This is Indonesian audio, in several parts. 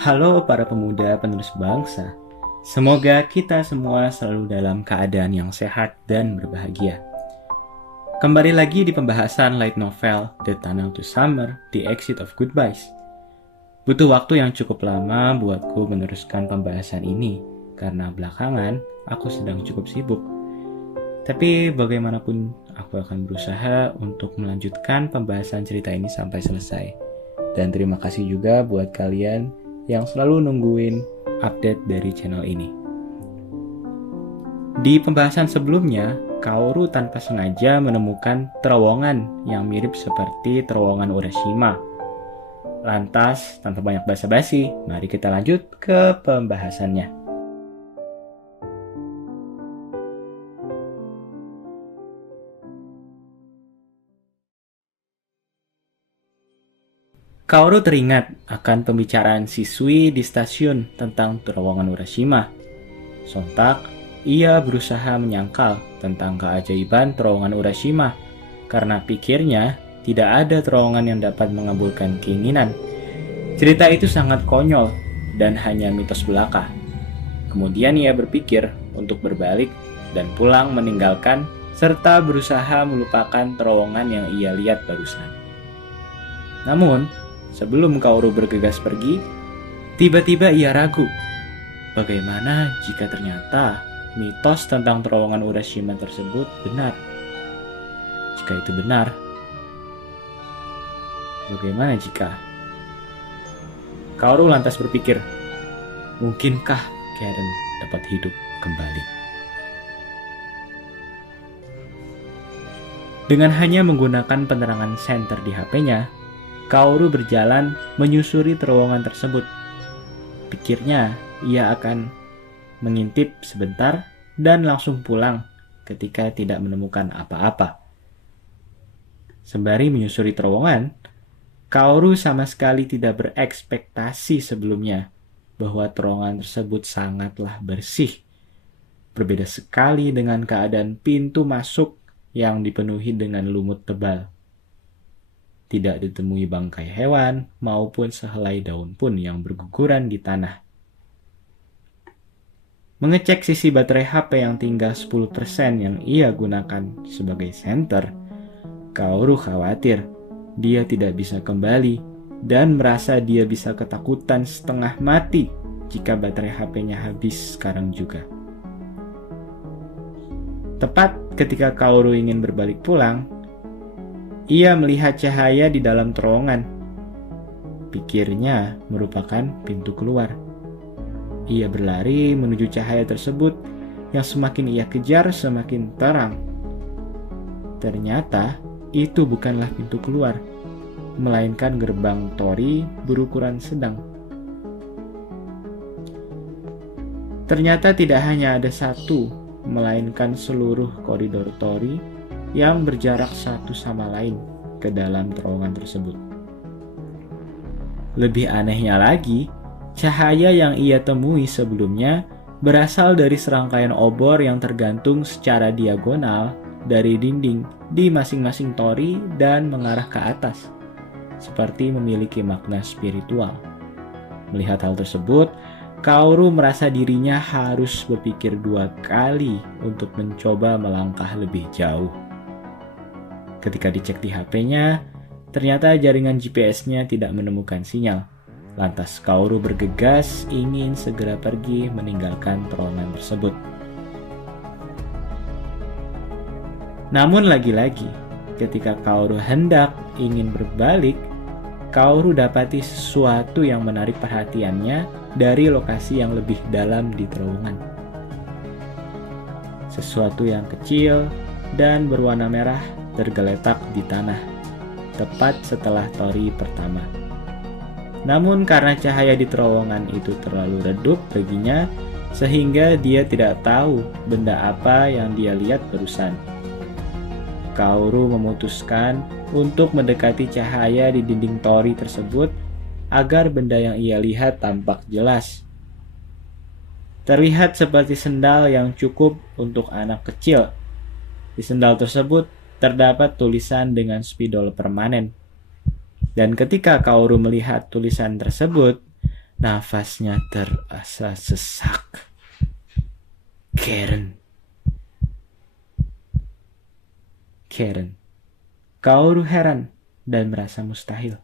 Halo para pemuda penerus bangsa. Semoga kita semua selalu dalam keadaan yang sehat dan berbahagia. Kembali lagi di pembahasan light novel The Tunnel to Summer, The Exit of Goodbyes. Butuh waktu yang cukup lama buatku meneruskan pembahasan ini, karena belakangan aku sedang cukup sibuk. Tapi bagaimanapun aku akan berusaha untuk melanjutkan pembahasan cerita ini sampai selesai. Dan terima kasih juga buat kalian yang selalu nungguin update dari channel ini. Di pembahasan sebelumnya, Kaoru tanpa sengaja menemukan terowongan yang mirip seperti terowongan Urashima. Lantas, tanpa banyak basa-basi, mari kita lanjut ke pembahasannya. Kaoru teringat akan pembicaraan siswi di stasiun tentang terowongan Urashima. Sontak, ia berusaha menyangkal tentang keajaiban terowongan Urashima karena pikirnya tidak ada terowongan yang dapat mengabulkan keinginan. Cerita itu sangat konyol dan hanya mitos belaka. Kemudian ia berpikir untuk berbalik dan pulang meninggalkan serta berusaha melupakan terowongan yang ia lihat barusan. Namun, sebelum Kaoru bergegas pergi, tiba-tiba ia ragu. Bagaimana jika ternyata mitos tentang terowongan Urashima tersebut benar? Jika itu benar, bagaimana jika? Kaoru lantas berpikir, mungkinkah Karen dapat hidup kembali? Dengan hanya menggunakan penerangan senter di HP-nya, Kaoru berjalan menyusuri terowongan tersebut. Pikirnya, ia akan mengintip sebentar dan langsung pulang ketika tidak menemukan apa-apa. Sembari menyusuri terowongan, Kaoru sama sekali tidak berekspektasi sebelumnya bahwa terowongan tersebut sangatlah bersih. Berbeda sekali dengan keadaan pintu masuk yang dipenuhi dengan lumut tebal. Tidak ditemui bangkai hewan maupun sehelai daun pun yang berguguran di tanah. Mengecek sisi baterai HP yang tinggal 10% yang ia gunakan sebagai senter, Kaoru khawatir dia tidak bisa kembali dan merasa dia bisa ketakutan setengah mati jika baterai HP-nya habis sekarang juga. Tepat ketika Kaoru ingin berbalik pulang, ia melihat cahaya di dalam terowongan. Pikirnya merupakan pintu keluar. Ia berlari menuju cahaya tersebut yang semakin ia kejar semakin terang. Ternyata itu bukanlah pintu keluar, melainkan gerbang tori berukuran sedang. Ternyata tidak hanya ada satu, melainkan seluruh koridor tori yang berjarak satu sama lain ke dalam terowongan tersebut. Lebih anehnya lagi, cahaya yang ia temui sebelumnya berasal dari serangkaian obor yang tergantung secara diagonal dari dinding di masing-masing tori dan mengarah ke atas, seperti memiliki makna spiritual. Melihat hal tersebut, Kaoru merasa dirinya harus berpikir 2 kali untuk mencoba melangkah lebih jauh. Ketika dicek di HP-nya, ternyata jaringan GPS-nya tidak menemukan sinyal. Lantas Kaoru bergegas ingin segera pergi meninggalkan terowongan tersebut. Namun lagi-lagi, ketika Kaoru hendak ingin berbalik, Kaoru dapati sesuatu yang menarik perhatiannya dari lokasi yang lebih dalam di terowongan. Sesuatu yang kecil dan berwarna merah tergeletak di tanah, tepat setelah tori pertama. Namun karena cahaya di terowongan itu terlalu redup baginya, sehingga dia tidak tahu benda apa yang dia lihat barusan. Kaoru memutuskan untuk mendekati cahaya di dinding tori tersebut agar benda yang ia lihat tampak jelas. Terlihat seperti sendal yang cukup untuk anak kecil. Di sendal tersebut terdapat tulisan dengan spidol permanen. Dan ketika Kaoru melihat tulisan tersebut, Nafasnya terasa sesak. Karen. Kaoru heran dan merasa mustahil.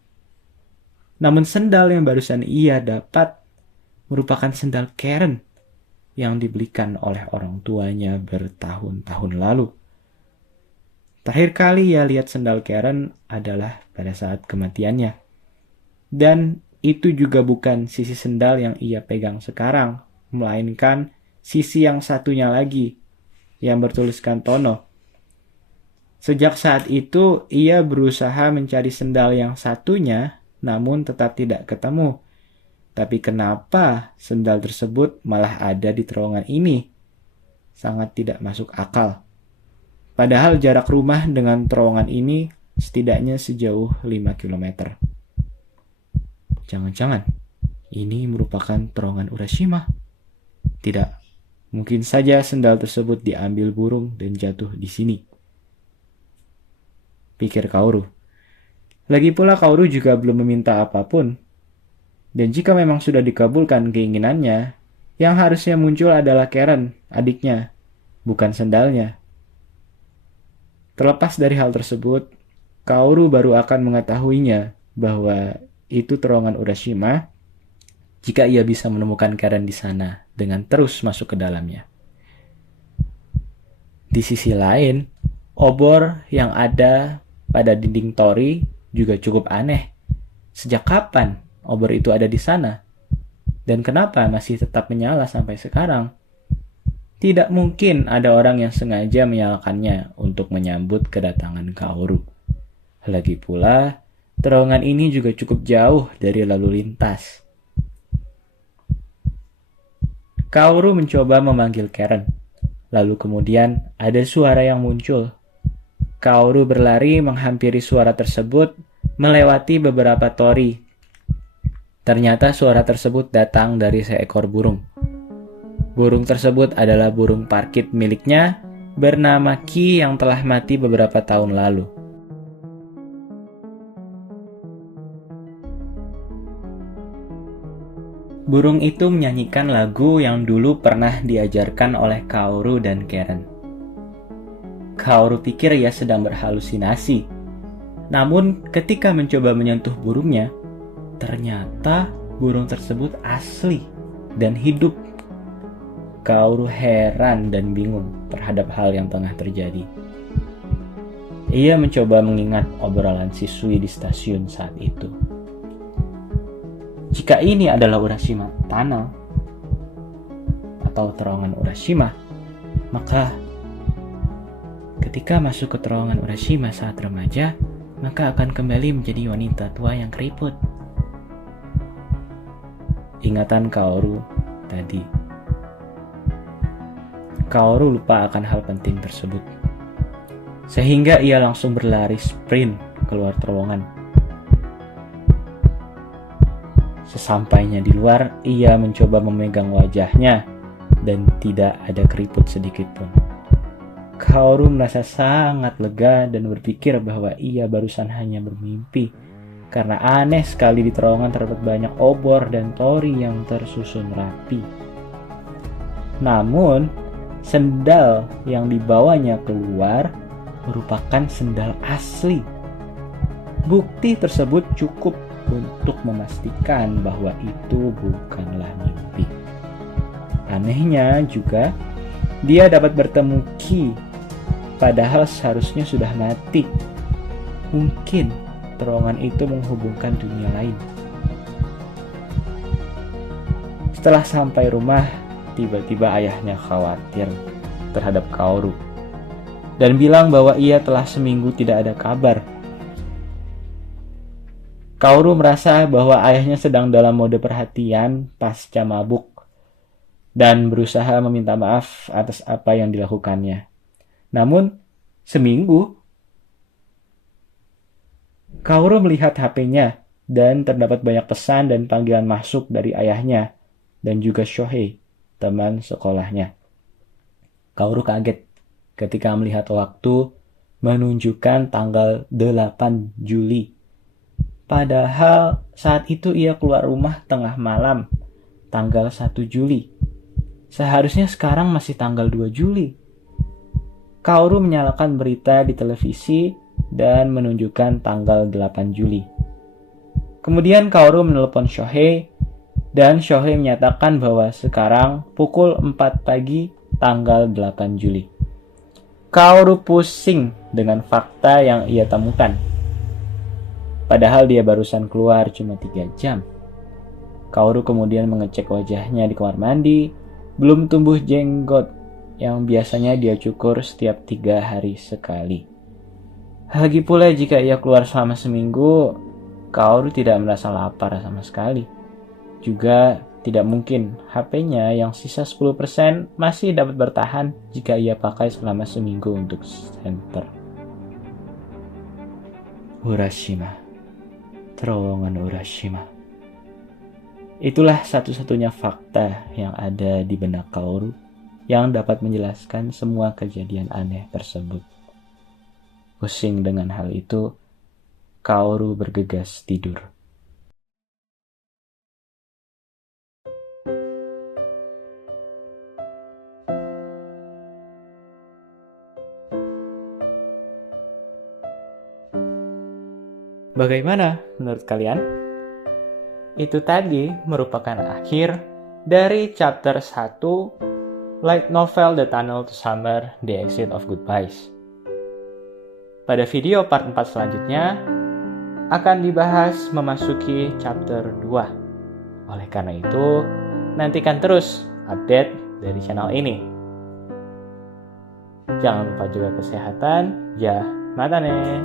Namun sendal yang barusan ia dapat merupakan sendal Karen yang dibelikan oleh orang tuanya bertahun-tahun lalu. Terakhir kali ia lihat sendal Karen adalah pada saat kematiannya. Dan itu juga bukan sisi sendal yang ia pegang sekarang, melainkan sisi yang satunya lagi yang bertuliskan Tono. Sejak saat itu, ia berusaha mencari sendal yang satunya, namun tetap tidak ketemu. Tapi kenapa sendal tersebut malah ada di terowongan ini? Sangat tidak masuk akal. Padahal jarak rumah dengan terowongan ini setidaknya sejauh 5 km. Jangan-jangan ini merupakan terowongan Urashima? Tidak, mungkin saja sendal tersebut diambil burung dan jatuh di sini, pikir Kaoru. Lagi pula Kaoru juga belum meminta apapun. Dan jika memang sudah dikabulkan keinginannya, yang harusnya muncul adalah Karen, adiknya, bukan sendalnya. Terlepas dari hal tersebut, Kaoru baru akan mengetahuinya bahwa itu terowongan Urashima jika ia bisa menemukan Karen di sana dengan terus masuk ke dalamnya. Di sisi lain, obor yang ada pada dinding tori juga cukup aneh. Sejak kapan obor itu ada di sana? Dan kenapa masih tetap menyala sampai sekarang? Tidak mungkin ada orang yang sengaja menyalakannya untuk menyambut kedatangan Kaoru. Lagi pula, terowongan ini juga cukup jauh dari lalu lintas. Kaoru mencoba memanggil Karen. Lalu kemudian ada suara yang muncul. Kaoru berlari menghampiri suara tersebut, melewati beberapa tori. Ternyata suara tersebut datang dari seekor burung. Burung tersebut adalah burung parkit miliknya bernama Ki yang telah mati beberapa tahun lalu. Burung itu menyanyikan lagu yang dulu pernah diajarkan oleh Kaoru dan Karen. Kaoru pikir ia sedang berhalusinasi. Namun ketika mencoba menyentuh burungnya, ternyata burung tersebut asli dan hidup. Kaoru heran dan bingung terhadap hal yang tengah terjadi. Ia mencoba mengingat obrolan siswi di stasiun saat itu. Jika ini adalah Urashima Tunnel atau terowongan Urashima, maka ketika masuk ke terowongan Urashima saat remaja, maka akan kembali menjadi wanita tua yang keriput. Ingatan Kaoru tadi. Kaoru lupa akan hal penting tersebut. Sehingga ia langsung berlari sprint keluar terowongan. Sesampainya di luar, ia mencoba memegang wajahnya dan tidak ada keriput sedikit pun. Kaoru merasa sangat lega dan berpikir bahwa ia barusan hanya bermimpi, karena aneh sekali di terowongan terdapat banyak obor dan tori yang tersusun rapi. Namun, sendal yang dibawanya keluar merupakan sendal asli. Bukti tersebut cukup untuk memastikan bahwa itu bukanlah mimpi. Anehnya juga, dia dapat bertemu Ki, padahal seharusnya sudah mati. Mungkin terowongan itu menghubungkan dunia lain. Setelah sampai rumah, tiba-tiba ayahnya khawatir terhadap Kaoru dan bilang bahwa ia telah seminggu tidak ada kabar. Kaoru merasa bahwa ayahnya sedang dalam mode perhatian pasca mabuk dan berusaha meminta maaf atas apa yang dilakukannya. Namun, seminggu, Kaoru melihat HP-nya dan terdapat banyak pesan dan panggilan masuk dari ayahnya dan juga Shohei, teman sekolahnya. Kaoru kaget ketika melihat waktu menunjukkan tanggal 8 Juli. Padahal saat itu ia keluar rumah tengah malam, tanggal 1 Juli. Seharusnya sekarang masih tanggal 2 Juli. Kaoru menyalakan berita di televisi dan menunjukkan tanggal 8 Juli. Kemudian Kaoru menelepon Shohei dan Shohei menyatakan bahwa sekarang pukul 4 pagi tanggal 8 Juli. Kaoru pusing dengan fakta yang ia temukan. Padahal dia barusan keluar cuma 3 jam. Kaoru kemudian mengecek wajahnya di kamar mandi, belum tumbuh jenggot yang biasanya dia cukur setiap 3 hari sekali. Lagi pula jika ia keluar selama seminggu, Kaoru tidak merasa lapar sama sekali. Juga tidak mungkin HP-nya yang sisa 10% masih dapat bertahan jika ia pakai selama seminggu untuk center. Urashima. Terowongan Urashima. Itulah satu-satunya fakta yang ada di benak Kaoru yang dapat menjelaskan semua kejadian aneh tersebut. Pusing dengan hal itu, Kaoru bergegas tidur. Bagaimana menurut kalian? Itu tadi merupakan akhir dari chapter 1 light novel The Tunnel to Summer, The Exit of Goodbyes. Pada video part 4 selanjutnya akan dibahas memasuki chapter 2. Oleh karena itu, nantikan terus update dari channel ini. Jangan lupa juga kesehatan. Ya, mata nih.